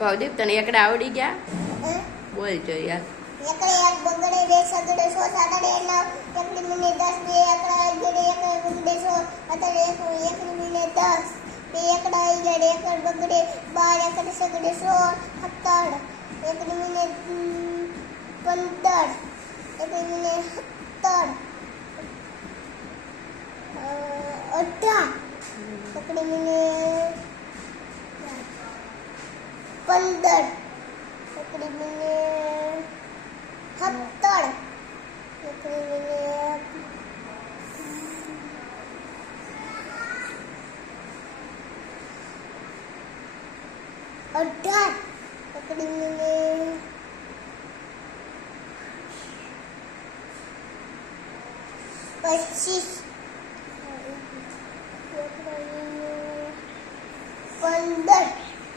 ભવદીપ તને એકડા આવડી ગયા? બોલ જો યાર. એકડે એક બગડે બે સગડે સો સાતડે નવ એકડી મિને 10 બે એકડા અગડે એક બગડે સો અતડે એક એકડી મિને 10 બે એકડા અગડે એક બગડે 12 એકડે સગડે 16 17 એકડી મિને 15 એકડી મિને 17 18 એકડી મિને 15 એકડી મિને 17 એકડી મિને 18 એકડી મિને 25 એકડી મિને 15